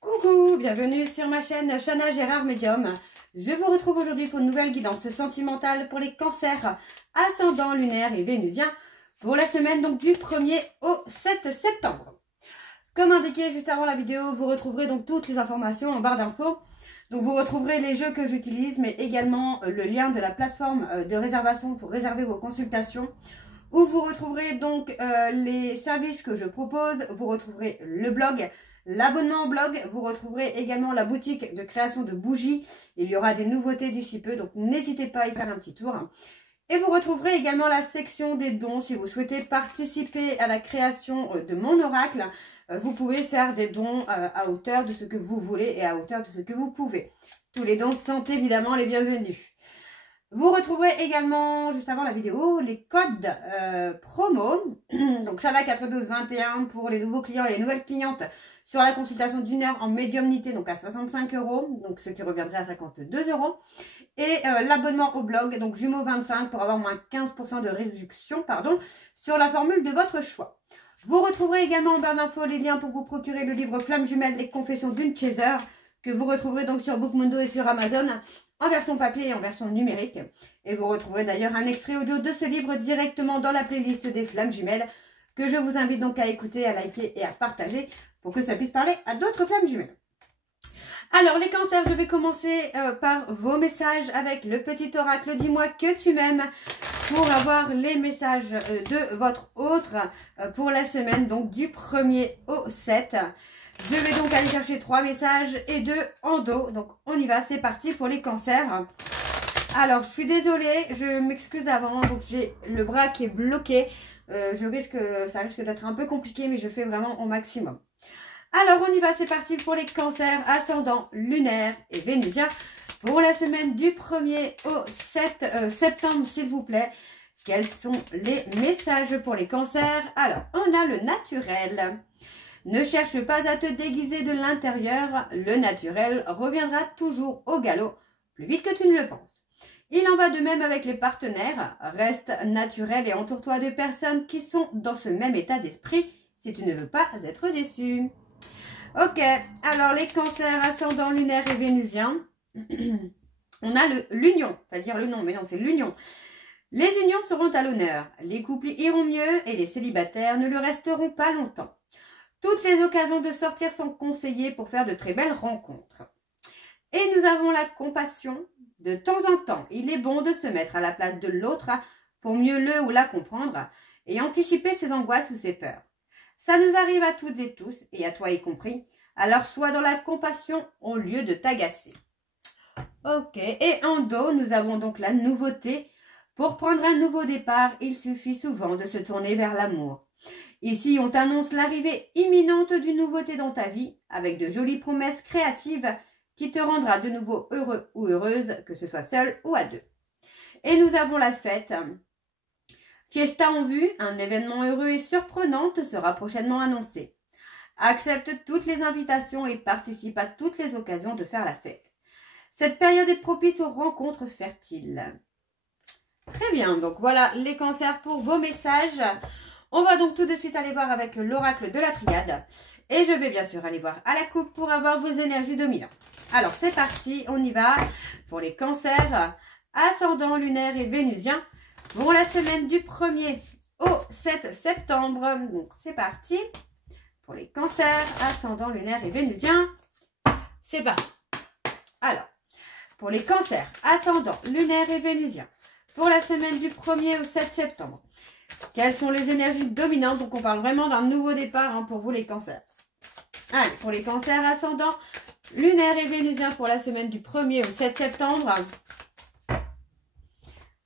Coucou, bienvenue sur ma chaîne Chana Gérard Médium. Je vous retrouve aujourd'hui pour une nouvelle guidance sentimentale pour les cancers ascendant lunaire et vénusien pour la semaine donc du 1er au 7 septembre. Comme indiqué juste avant la vidéo, vous retrouverez donc toutes les informations en barre d'infos. Donc vous retrouverez les jeux que j'utilise, mais également le lien de la plateforme de réservation pour réserver vos consultations, où vous retrouverez donc les services que je propose. Vous retrouverez le blog, l'abonnement au blog, vous retrouverez également la boutique de création de bougies. Il y aura des nouveautés d'ici peu, donc n'hésitez pas à y faire un petit tour. Et vous retrouverez également la section des dons. Si vous souhaitez participer à la création de mon oracle, vous pouvez faire des dons à hauteur de ce que vous voulez et à hauteur de ce que vous pouvez. Tous les dons sont évidemment les bienvenus. Vous retrouverez également, juste avant la vidéo, les codes promo. Donc Chana 41221 pour les nouveaux clients et les nouvelles clientes sur la consultation d'une heure en médiumnité, donc à 65 €, donc ce qui reviendrait à 52 €. Et l'abonnement au blog, donc Jumeaux 25 pour avoir moins 15% de réduction, sur la formule de votre choix. Vous retrouverez également en barre d'infos les liens pour vous procurer le livre Flamme Jumelle, les confessions d'une chaser, que vous retrouverez donc sur Bookmundo et sur Amazon, en version papier et en version numérique. Et vous retrouverez d'ailleurs un extrait audio de ce livre directement dans la playlist des Flammes Jumelles, que je vous invite donc à écouter, à liker et à partager pour que ça puisse parler à d'autres Flammes Jumelles. Alors les cancers, je vais commencer par vos messages avec le petit oracle. Dis-moi que tu m'aimes, pour avoir les messages de votre autre pour la semaine, donc du 1er au 7. Je vais donc aller chercher 3 messages et 2 en dos. Donc on y va, c'est parti pour les cancers. Alors je suis désolée, je m'excuse d'avant, donc j'ai le bras qui est bloqué. Ça risque d'être un peu compliqué, mais je fais vraiment au maximum. Alors on y va, c'est parti pour les cancers ascendant lunaire et vénusien pour la semaine du 1er au 7 septembre, s'il vous plaît. Quels sont les messages pour les cancers? Alors, on a le naturel. Ne cherche pas à te déguiser de l'intérieur. Le naturel reviendra toujours au galop, plus vite que tu ne le penses. Il en va de même avec les partenaires. Reste naturel et entoure-toi de personnes qui sont dans ce même état d'esprit si tu ne veux pas être déçu. Ok, alors les cancers ascendant lunaire et vénusien. On a l'union, c'est-à-dire le nom, mais non, c'est l'union. Les unions seront à l'honneur, les couples iront mieux et les célibataires ne le resteront pas longtemps. Toutes les occasions de sortir sont conseillées pour faire de très belles rencontres. Et nous avons la compassion. De temps en temps, il est bon de se mettre à la place de l'autre pour mieux le ou la comprendre et anticiper ses angoisses ou ses peurs. Ça nous arrive à toutes et tous, et à toi y compris, alors sois dans la compassion au lieu de t'agacer. Ok, et en dos, nous avons donc la nouveauté. Pour prendre un nouveau départ, il suffit souvent de se tourner vers l'amour. Ici, on t'annonce l'arrivée imminente d'une nouveauté dans ta vie, avec de jolies promesses créatives qui te rendra de nouveau heureux ou heureuse, que ce soit seul ou à deux. Et nous avons la fête. Fiesta en vue, un événement heureux et surprenant te sera prochainement annoncé. Accepte toutes les invitations et participe à toutes les occasions de faire la fête. Cette période est propice aux rencontres fertiles. Très bien, donc voilà les cancers pour vos messages. On va donc tout de suite aller voir avec l'oracle de la triade. Et je vais bien sûr aller voir à la coupe pour avoir vos énergies dominantes. Alors c'est parti, on y va pour les cancers ascendant lunaire et vénusien pour la semaine du 1er au 7 septembre. Donc c'est parti pour les cancers ascendant lunaire et vénusien. C'est parti. Alors, pour les cancers ascendant lunaire et vénusien pour la semaine du 1er au 7 septembre. Quelles sont les énergies dominantes? Donc on parle vraiment d'un nouveau départ pour vous les cancers. Allez, pour les cancers ascendants lunaire et vénusien pour la semaine du 1er au 7 septembre.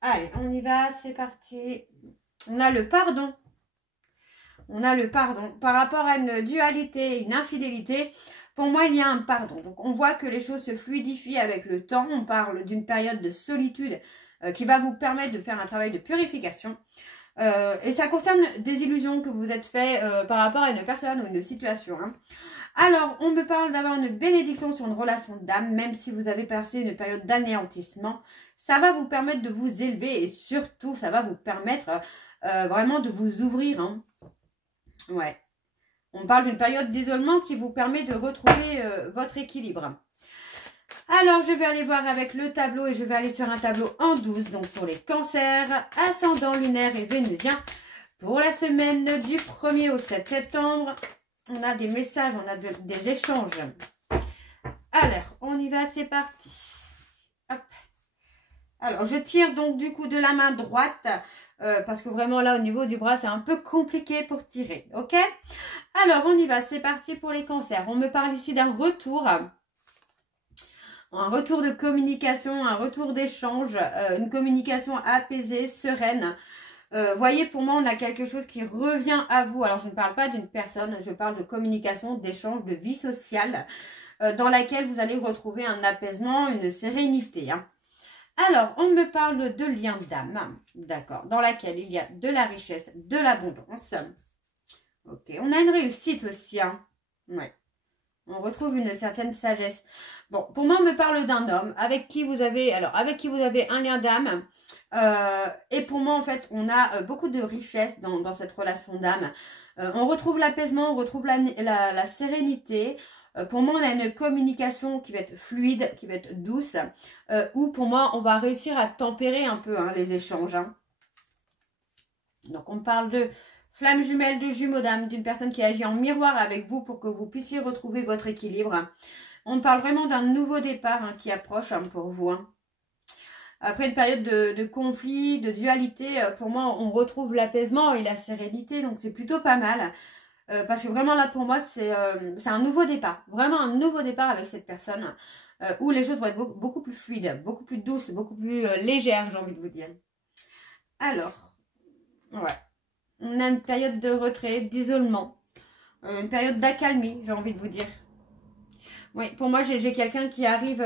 Allez, on y va, c'est parti. On a le pardon. On a le pardon. Par rapport à une dualité, une infidélité, pour moi, il y a un pardon. Donc on voit que les choses se fluidifient avec le temps. On parle d'une période de solitude qui va vous permettre de faire un travail de purification. Et ça concerne des illusions que vous êtes fait par rapport à une personne ou une situation. Alors, on me parle d'avoir une bénédiction sur une relation d'âme, même si vous avez passé une période d'anéantissement. Ça va vous permettre de vous élever et surtout, ça va vous permettre vraiment de vous ouvrir. Ouais. On parle d'une période d'isolement qui vous permet de retrouver votre équilibre. Alors, je vais aller voir avec le tableau et je vais aller sur un tableau en 12. Donc, pour les cancers, ascendant lunaire et vénusien. Pour la semaine du 1er au 7 septembre, on a des messages, on a des échanges. Alors, on y va, c'est parti. Hop. Alors, je tire donc du coup de la main droite. Parce que vraiment là, au niveau du bras, c'est un peu compliqué pour tirer. Ok? Alors, on y va, c'est parti pour les cancers. On me parle ici d'un retour. Un retour de communication, un retour d'échange, une communication apaisée, sereine. Voyez, pour moi, on a quelque chose qui revient à vous. Alors, je ne parle pas d'une personne, je parle de communication, d'échange, de vie sociale, dans laquelle vous allez retrouver un apaisement, une sérénité. Hein. Alors, on me parle de lien d'âme, d'accord, dans laquelle il y a de la richesse, de l'abondance. Ok, on a une réussite aussi, hein. Ouais. On retrouve une certaine sagesse. Bon, pour moi, on me parle d'un homme avec qui vous avez, un lien d'âme. Et pour moi, en fait, on a beaucoup de richesse dans cette relation d'âme. On retrouve l'apaisement, on retrouve la sérénité. Pour moi, on a une communication qui va être fluide, qui va être douce. Où pour moi, on va réussir à tempérer un peu les échanges. Hein. Donc, on parle de flamme jumelle, de jumeaux d'âme, d'une personne qui agit en miroir avec vous pour que vous puissiez retrouver votre équilibre. On parle vraiment d'un nouveau départ qui approche pour vous. Hein. Après une période de conflit, de dualité, pour moi, on retrouve l'apaisement et la sérénité. Donc, c'est plutôt pas mal. Parce que vraiment, là, pour moi, c'est un nouveau départ. Vraiment un nouveau départ avec cette personne. Où les choses vont être beaucoup plus fluides, beaucoup plus douces, beaucoup plus légères, j'ai envie de vous dire. Alors, ouais. On a une période de retrait, d'isolement. Une période d'accalmie, j'ai envie de vous dire. Oui, pour moi, j'ai quelqu'un qui arrive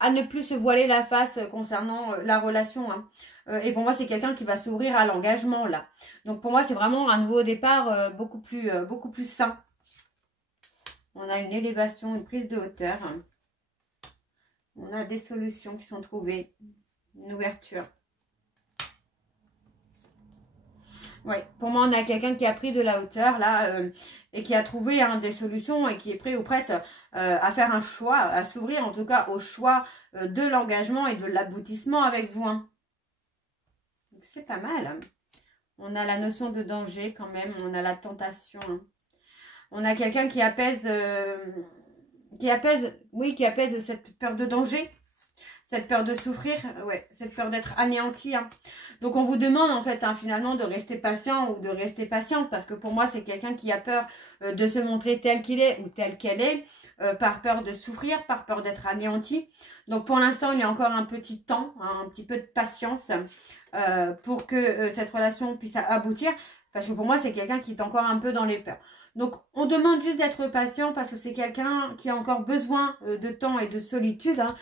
à ne plus se voiler la face concernant la relation. Hein. Et pour moi, c'est quelqu'un qui va s'ouvrir à l'engagement, là. Donc, pour moi, c'est vraiment un nouveau départ beaucoup plus sain. On a une élévation, une prise de hauteur. On a des solutions qui sont trouvées. Une ouverture. Oui, pour moi, on a quelqu'un qui a pris de la hauteur, là, et qui a trouvé des solutions et qui est prêt ou prête à faire un choix, à s'ouvrir en tout cas au choix de l'engagement et de l'aboutissement avec vous. Hein. C'est pas mal. Hein. On a la notion de danger quand même, on a la tentation. Hein. On a quelqu'un qui apaise cette peur de danger. Cette peur de souffrir, ouais, cette peur d'être anéanti. Hein. Donc, on vous demande, en fait, finalement, de rester patient ou de rester patiente. Parce que pour moi, c'est quelqu'un qui a peur de se montrer tel qu'il est ou tel qu'elle est. Par peur de souffrir, par peur d'être anéanti. Donc, pour l'instant, il y a encore un petit temps, hein, un petit peu de patience pour que cette relation puisse aboutir. Parce que pour moi, c'est quelqu'un qui est encore un peu dans les peurs. Donc, on demande juste d'être patient parce que c'est quelqu'un qui a encore besoin de temps et de solitude, hein,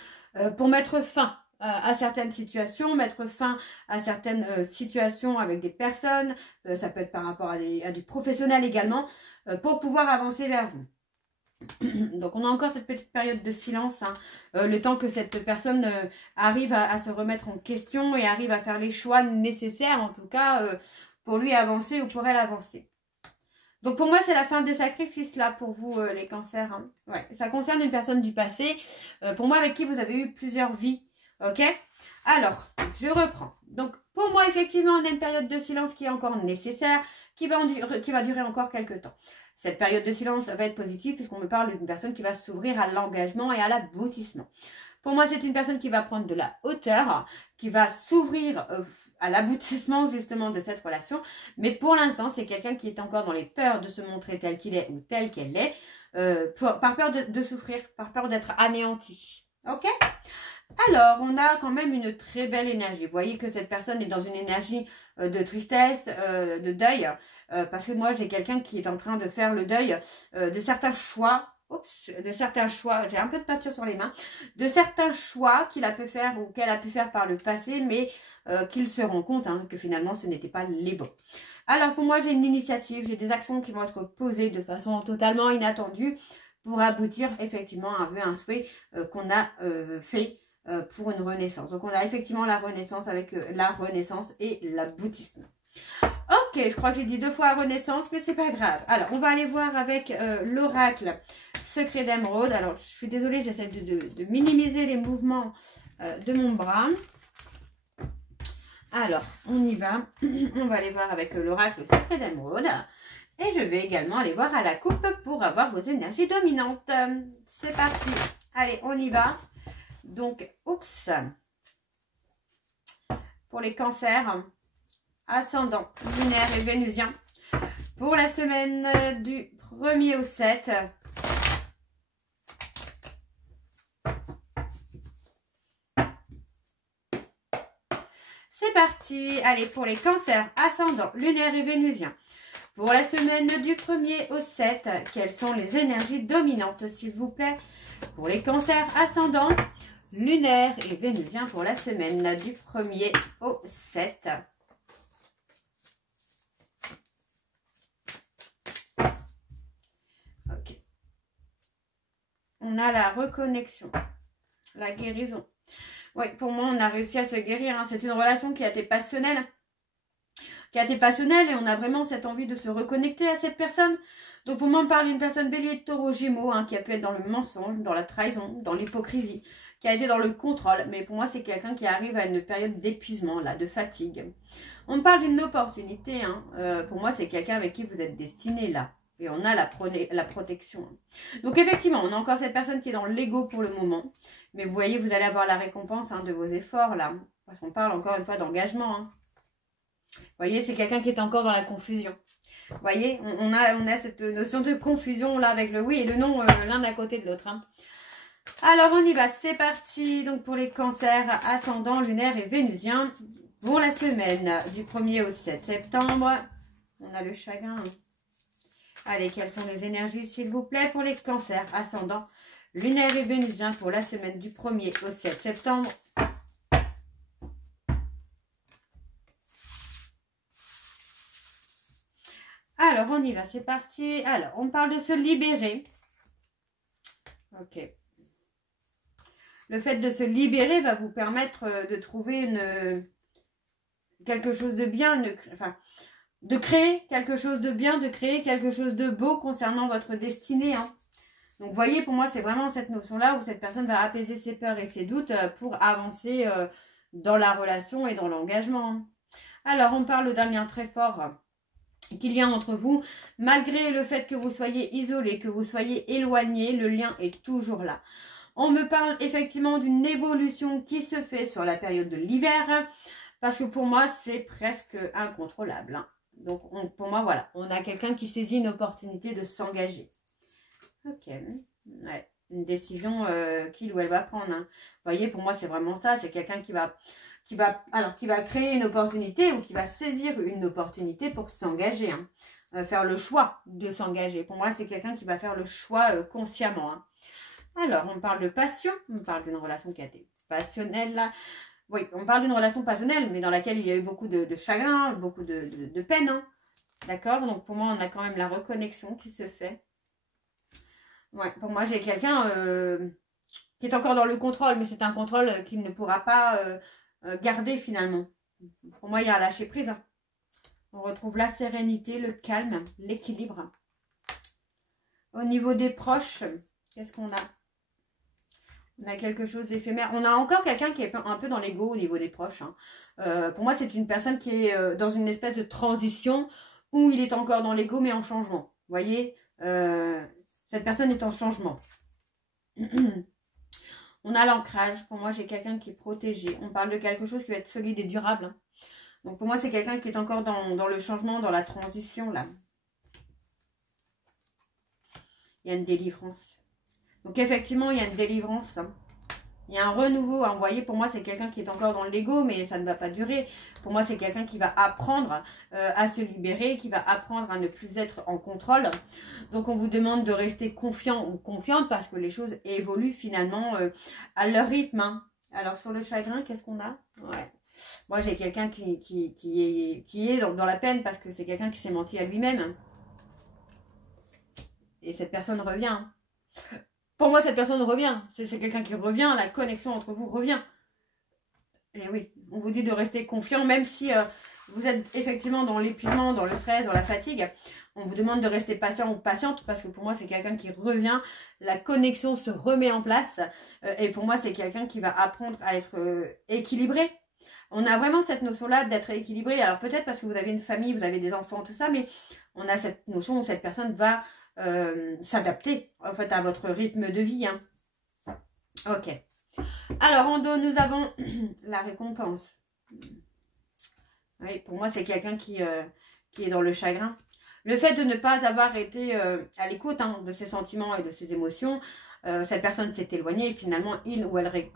pour mettre fin à certaines situations, mettre fin à certaines situations avec des personnes, ça peut être par rapport à du professionnel également, pour pouvoir avancer vers vous. Donc on a encore cette petite période de silence, hein, le temps que cette personne arrive à se remettre en question et arrive à faire les choix nécessaires, en tout cas, pour lui avancer ou pour elle avancer. Donc pour moi, c'est la fin des sacrifices là pour vous les cancers. Hein. Ouais, ça concerne une personne du passé, pour moi avec qui vous avez eu plusieurs vies. Ok? Alors, je reprends. Donc pour moi, effectivement, on a une période de silence qui est encore nécessaire, qui va durer encore quelques temps. Cette période de silence va être positive puisqu'on me parle d'une personne qui va s'ouvrir à l'engagement et à l'aboutissement. Pour moi, c'est une personne qui va prendre de la hauteur, qui va s'ouvrir à l'aboutissement justement de cette relation. Mais pour l'instant, c'est quelqu'un qui est encore dans les peurs de se montrer tel qu'il est ou tel qu'elle est, par peur de souffrir, par peur d'être anéanti. Ok? Alors, on a quand même une très belle énergie. Vous voyez que cette personne est dans une énergie de tristesse, de deuil. Parce que moi, j'ai quelqu'un qui est en train de faire le deuil de certains choix. De certains choix, j'ai un peu de peinture sur les mains, de certains choix qu'il a pu faire ou qu'elle a pu faire par le passé, mais qu'il se rend compte que finalement ce n'était pas les bons. Alors pour moi, j'ai une initiative, j'ai des actions qui vont être posées de façon totalement inattendue pour aboutir effectivement à un souhait qu'on a fait pour une renaissance. Donc on a effectivement la renaissance avec la renaissance et l'aboutissement. Ok, je crois que j'ai dit 2 fois Renaissance, mais c'est pas grave. Alors, on va aller voir avec l'oracle Secret d'Émeraude. Alors, je suis désolée, j'essaie de minimiser les mouvements de mon bras. Alors, on y va. On va aller voir avec l'oracle Secret d'Émeraude. Et je vais également aller voir à la coupe pour avoir vos énergies dominantes. C'est parti. Allez, on y va. Donc, oups. Pour les cancers, ascendant, lunaire et vénusien. Pour la semaine du 1er au 7. C'est parti. Allez, pour les cancers, ascendant, lunaire et vénusien. Pour la semaine du 1er au 7, quelles sont les énergies dominantes, s'il vous plaît? Pour les cancers, ascendant, lunaire et vénusien pour la semaine du 1er au 7. Ok. On a la reconnexion, la guérison. Oui, pour moi, on a réussi à se guérir. Hein. C'est une relation qui a été passionnelle. Et on a vraiment cette envie de se reconnecter à cette personne. Donc pour moi, on parle d'une personne bélier de taureau gémeaux, hein, qui a pu être dans le mensonge, dans la trahison, dans l'hypocrisie, qui a été dans le contrôle. Mais pour moi, c'est quelqu'un qui arrive à une période d'épuisement, là, de fatigue. On parle d'une opportunité. Hein. Pour moi, c'est quelqu'un avec qui vous êtes destiné, là. Et on a la protection. Donc effectivement, on a encore cette personne qui est dans l'ego pour le moment. Mais vous voyez, vous allez avoir la récompense de vos efforts, là. Parce qu'on parle encore une fois d'engagement. Hein. Vous voyez, c'est quelqu'un qui est encore dans la confusion. Vous voyez, on a cette notion de confusion là avec le oui et le non l'un à côté de l'autre. Hein. Alors, on y va, c'est parti. Donc, pour les cancers, ascendant, lunaire et vénusien, pour la semaine du 1er au 7 septembre, on a le chagrin. Hein. Allez, quelles sont les énergies, s'il vous plaît, pour les cancers, ascendant, lunaire et vénusien, pour la semaine du 1er au 7 septembre. Alors, on y va, c'est parti. Alors, on parle de se libérer. Ok. Le fait de se libérer va vous permettre de trouver quelque chose de bien, de créer quelque chose de bien, de créer quelque chose de beau concernant votre destinée. Hein. Donc, vous voyez, pour moi, c'est vraiment cette notion-là où cette personne va apaiser ses peurs et ses doutes pour avancer dans la relation et dans l'engagement. Alors, on parle d'un lien très fort qu'il y a entre vous, malgré le fait que vous soyez isolé, que vous soyez éloigné, le lien est toujours là. On me parle effectivement d'une évolution qui se fait sur la période de l'hiver, parce que pour moi, c'est presque incontrôlable. Hein. Donc, pour moi, voilà, on a quelqu'un qui saisit une opportunité de s'engager. Ok, ouais. Une décision qu'il ou elle va prendre. Hein. Vous voyez, pour moi, c'est vraiment ça, c'est quelqu'un qui va créer une opportunité ou qui va saisir une opportunité pour s'engager, hein. Faire le choix de s'engager. Pour moi, c'est quelqu'un qui va faire le choix consciemment. Hein. Alors, on parle de passion, on parle d'une relation qui a été passionnelle. Là. Oui, on parle d'une relation passionnelle, mais dans laquelle il y a eu beaucoup de chagrin, beaucoup de peine. Hein. D'accord? Donc, pour moi, on a quand même la reconnexion qui se fait. Ouais, pour moi, j'ai quelqu'un qui est encore dans le contrôle, mais c'est un contrôle qu'il ne pourra pas... garder finalement. Pour moi, il y a un lâcher prise. Hein. On retrouve la sérénité, le calme, l'équilibre. Au niveau des proches, qu'est-ce qu'on a? On a quelque chose d'éphémère. On a encore quelqu'un qui est un peu dans l'ego au niveau des proches. Hein. Pour moi, c'est une personne qui est dans une espèce de transition où il est encore dans l'ego mais en changement. Vous voyez, cette personne est en changement. On a l'ancrage. Pour moi, j'ai quelqu'un qui est protégé. On parle de quelque chose qui va être solide et durable. Hein. Donc, pour moi, c'est quelqu'un qui est encore dans le changement, dans la transition, là. Il y a une délivrance. Donc, effectivement, il y a une délivrance. Hein. Il y a un renouveau. Hein. Vous voyez, pour moi, c'est quelqu'un qui est encore dans l'ego, mais ça ne va pas durer. Pour moi, c'est quelqu'un qui va apprendre à se libérer, qui va apprendre à ne plus être en contrôle. Donc, on vous demande de rester confiant ou confiante parce que les choses évoluent finalement à leur rythme. Hein. Alors, sur le chagrin, qu'est-ce qu'on a? Ouais. Moi, j'ai quelqu'un qui est dans la peine parce que c'est quelqu'un qui s'est menti à lui-même. Hein. Et cette personne revient. Hein. Pour moi, cette personne revient. C'est quelqu'un qui revient. La connexion entre vous revient. Et oui, on vous dit de rester confiant, même si vous êtes effectivement dans l'épuisement, dans le stress, dans la fatigue. On vous demande de rester patient ou patiente parce que pour moi, c'est quelqu'un qui revient. La connexion se remet en place. Et pour moi, c'est quelqu'un qui va apprendre à être équilibré. On a vraiment cette notion-là d'être équilibré. Alors peut-être parce que vous avez une famille, vous avez des enfants, tout ça, mais on a cette notion où cette personne va s'adapter en fait à votre rythme de vie. Hein. Ok. Alors en dos, nous avons la récompense. Oui, pour moi, c'est quelqu'un qui est dans le chagrin. Le fait de ne pas avoir été à l'écoute de ses sentiments et de ses émotions, cette personne s'est éloignée et finalement, il ou elle récolte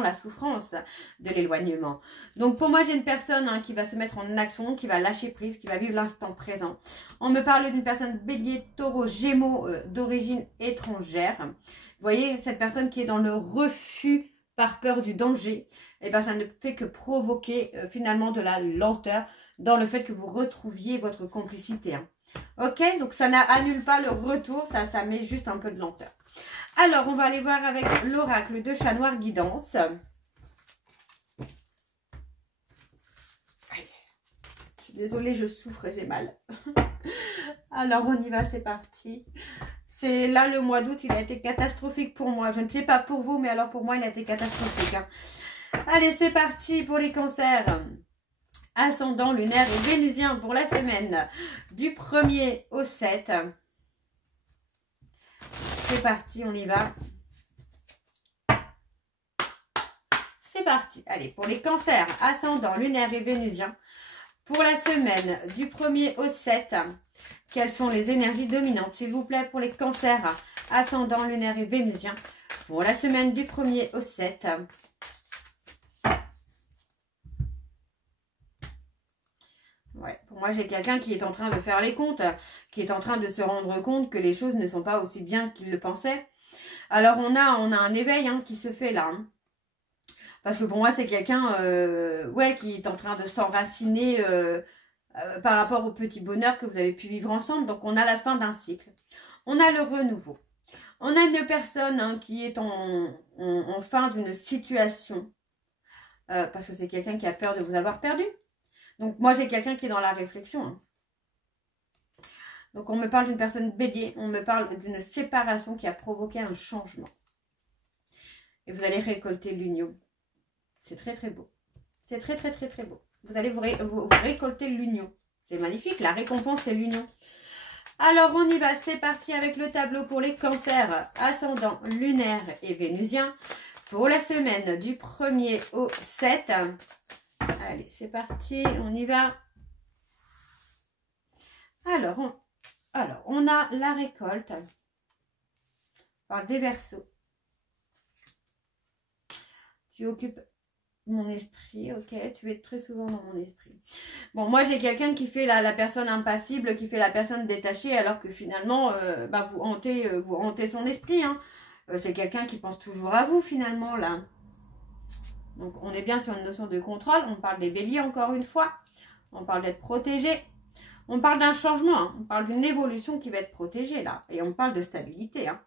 la souffrance de l'éloignement. Donc pour moi, j'ai une personne qui va se mettre en action, qui va lâcher prise, qui va vivre l'instant présent. On me parle d'une personne bélier, taureau, gémeaux d'origine étrangère. Vous voyez, cette personne qui est dans le refus par peur du danger, et ben ça ne fait que provoquer finalement de la lenteur dans le fait que vous retrouviez votre complicité. Hein. Ok, donc ça n'annule pas le retour, ça met juste un peu de lenteur. Alors, on va aller voir avec l'oracle de Chat Noir Guidance. Je suis désolée, je souffre, j'ai mal. Alors, on y va, c'est parti. C'est là, le mois d'août, il a été catastrophique pour moi. Je ne sais pas pour vous, mais alors pour moi, il a été catastrophique. Hein. Allez, c'est parti pour les cancers. Ascendant lunaire et vénusien pour la semaine du 1er au 7. C'est parti, on y va. C'est parti. Allez, pour les cancers, ascendant lunaire et vénusien pour la semaine du 1er au 7. Quelles sont les énergies dominantes, s'il vous plaît, pour les cancers, ascendant lunaire et vénusien pour la semaine du 1er au 7. Ouais, pour moi, j'ai quelqu'un qui est en train de faire les comptes, qui est en train de se rendre compte que les choses ne sont pas aussi bien qu'il le pensait. Alors, on a un éveil qui se fait là. Hein. Parce que pour moi, c'est quelqu'un qui est en train de s'enraciner par rapport au petit bonheur que vous avez pu vivre ensemble. Donc, on a la fin d'un cycle. On a le renouveau. On a une personne qui est en fin d'une situation. Parce que c'est quelqu'un qui a peur de vous avoir perdu. Donc, moi, j'ai quelqu'un qui est dans la réflexion. Hein. Donc, on me parle d'une personne bélier. On me parle d'une séparation qui a provoqué un changement. Et vous allez récolter l'union. C'est très, très beau. C'est très, très, très, très beau. Vous allez vous récolter l'union. C'est magnifique. La récompense, c'est l'union. Alors, on y va. C'est parti avec le tableau pour les cancers ascendant lunaire et vénusien. Pour la semaine du 1er au 7. Allez, c'est parti, on y va. Alors, on a la récolte. On parle des Verseaux. Tu occupes mon esprit, ok. Tu es très souvent dans mon esprit. Bon, moi, j'ai quelqu'un qui fait la personne impassible, qui fait la personne détachée, alors que finalement, vous hantez son esprit. Hein. C'est quelqu'un qui pense toujours à vous, finalement, là. Donc, on est bien sur une notion de contrôle. On parle des béliers, encore une fois. On parle d'être protégé. On parle d'un changement. Hein. On parle d'une évolution qui va être protégée, là. Et on parle de stabilité. Hein.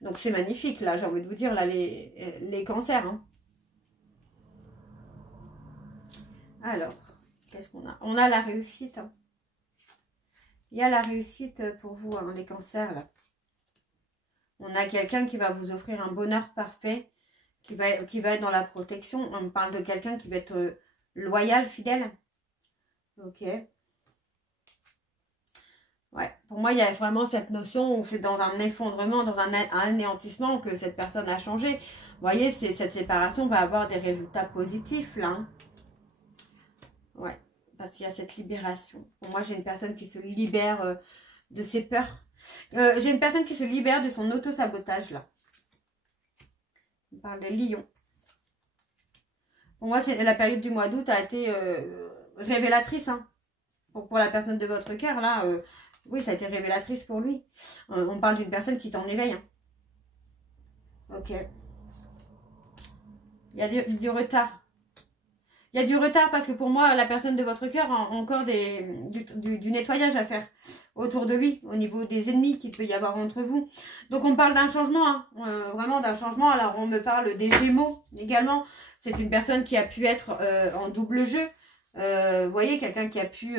Donc, c'est magnifique, là. J'ai envie de vous dire, là, les cancers. Hein. Alors, qu'est-ce qu'on a? On a la réussite. Hein. Il y a la réussite pour vous, hein, les cancers, là. On a quelqu'un qui va vous offrir un bonheur parfait. Qui va être dans la protection. On parle de quelqu'un qui va être loyal, fidèle. Ok. Ouais. Pour moi, il y a vraiment cette notion où c'est dans un effondrement, dans un anéantissement que cette personne a changé. Vous voyez, cette séparation va avoir des résultats positifs, là. Hein. Ouais. Parce qu'il y a cette libération. Pour moi, j'ai une personne qui se libère de ses peurs. J'ai une personne qui se libère de son auto-sabotage, là. On parle des lions. Pour moi, la période du mois d'août a été révélatrice. Hein. Pour la personne de votre cœur, là, oui, ça a été révélatrice pour lui. On parle d'une personne qui est en éveil. Hein. Ok. Il y a du retard. Il y a du retard parce que pour moi, la personne de votre cœur a encore du nettoyage à faire autour de lui, au niveau des ennemis qu'il peut y avoir entre vous. Donc on parle d'un changement, hein, vraiment d'un changement. Alors on me parle des Gémeaux également. C'est une personne qui a pu être en double jeu. Vous voyez, quelqu'un qui a pu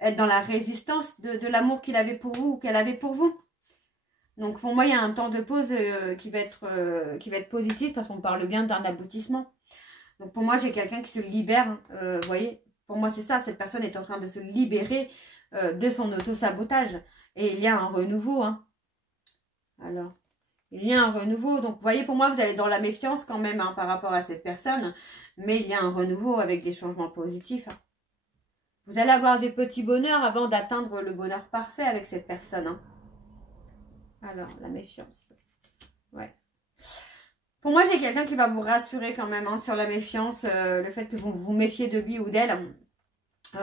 être dans la résistance de l'amour qu'il avait pour vous ou qu'elle avait pour vous. Donc pour moi, il y a un temps de pause qui va être positif parce qu'on parle bien d'un aboutissement. Donc pour moi, j'ai quelqu'un qui se libère, vous voyez, pour moi c'est ça, cette personne est en train de se libérer de son auto-sabotage. Et il y a un renouveau, hein. Alors, il y a un renouveau, donc vous voyez, pour moi, vous allez dans la méfiance quand même hein, par rapport à cette personne. Mais il y a un renouveau avec des changements positifs. Hein. Vous allez avoir des petits bonheurs avant d'atteindre le bonheur parfait avec cette personne. Hein. Alors, la méfiance. Ouais. Pour moi, j'ai quelqu'un qui va vous rassurer quand même hein, sur la méfiance, le fait que vous vous méfiez de lui ou d'elle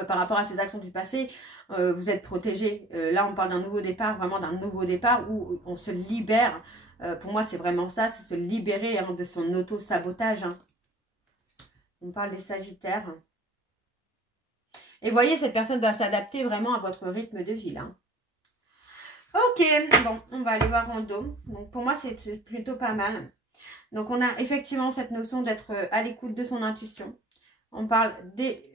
par rapport à ses actions du passé. Vous êtes protégé. Là, on parle d'un nouveau départ, vraiment d'un nouveau départ où on se libère. Pour moi, c'est vraiment ça, c'est se libérer hein, de son auto-sabotage. Hein. On parle des Sagittaires. Et vous voyez, cette personne va s'adapter vraiment à votre rythme de vie. Là. Ok, bon, on va aller voir en dos. Donc, pour moi, c'est plutôt pas mal. Donc, on a effectivement cette notion d'être à l'écoute de son intuition. On parle des...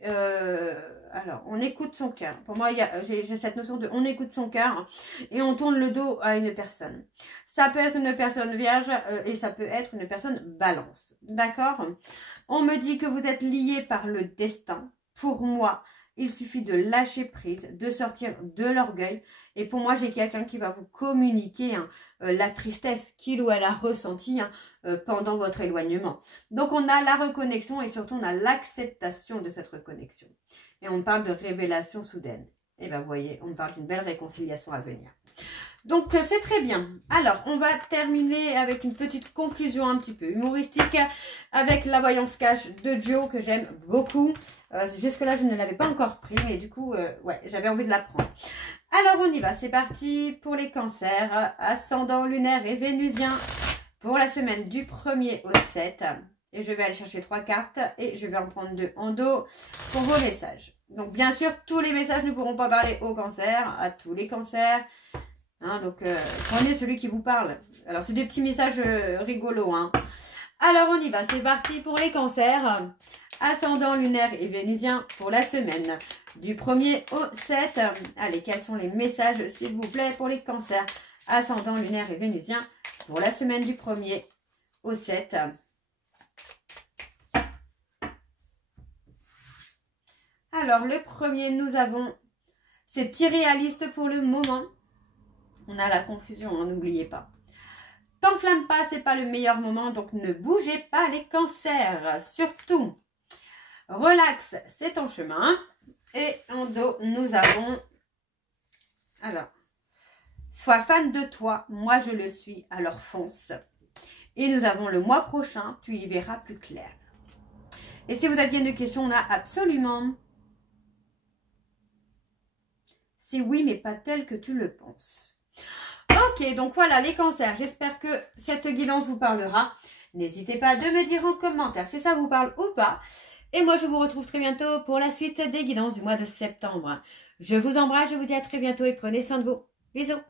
alors, on écoute son cœur. Pour moi, j'ai cette notion de on écoute son cœur et on tourne le dos à une personne. Ça peut être une personne vierge et ça peut être une personne balance. D'accord ? On me dit que vous êtes liés par le destin. Pour moi, il suffit de lâcher prise, de sortir de l'orgueil. Et pour moi, j'ai quelqu'un qui va vous communiquer hein, la tristesse qu'il ou elle a ressentie hein, pendant votre éloignement. Donc, on a la reconnexion et surtout, on a l'acceptation de cette reconnexion. Et on parle de révélation soudaine. Et bien, vous voyez, on parle d'une belle réconciliation à venir. Donc, c'est très bien. Alors, on va terminer avec une petite conclusion un petit peu humoristique avec la voyance cash de Joe que j'aime beaucoup. Jusque-là, je ne l'avais pas encore pris, mais du coup, ouais, j'avais envie de la prendre. Alors, on y va. C'est parti pour les cancers, ascendant lunaire et vénusien pour la semaine du 1er au 7. Et je vais aller chercher 3 cartes et je vais en prendre 2 en dos pour vos messages. Donc, bien sûr, tous les messages ne pourront pas parler aux cancers, à tous les cancers. Hein, donc, prenez celui qui vous parle. Alors, c'est des petits messages rigolos. Hein. Alors, on y va. C'est parti pour les cancers. Ascendant lunaire et vénusien pour la semaine du 1er au 7. Allez, quels sont les messages, s'il vous plaît, pour les cancers? Ascendant lunaire et vénusien pour la semaine du 1er au 7. Alors, le premier, nous avons... C'est irréaliste pour le moment. On a la confusion, hein, n'oubliez pas. T'enflamme pas, c'est pas le meilleur moment, donc ne bougez pas les cancers. Surtout, relax, c'est en chemin. Et en dos, nous avons... Alors, sois fan de toi, moi je le suis, alors fonce. Et nous avons le mois prochain, tu y verras plus clair. Et si vous aviez une question, on a absolument... C'est oui, mais pas tel que tu le penses. Ok, donc voilà les cancers. J'espère que cette guidance vous parlera. N'hésitez pas de me dire en commentaire si ça vous parle ou pas. Et moi, je vous retrouve très bientôt pour la suite des guidances du mois de septembre. Je vous embrasse, je vous dis à très bientôt et prenez soin de vous. Bisous.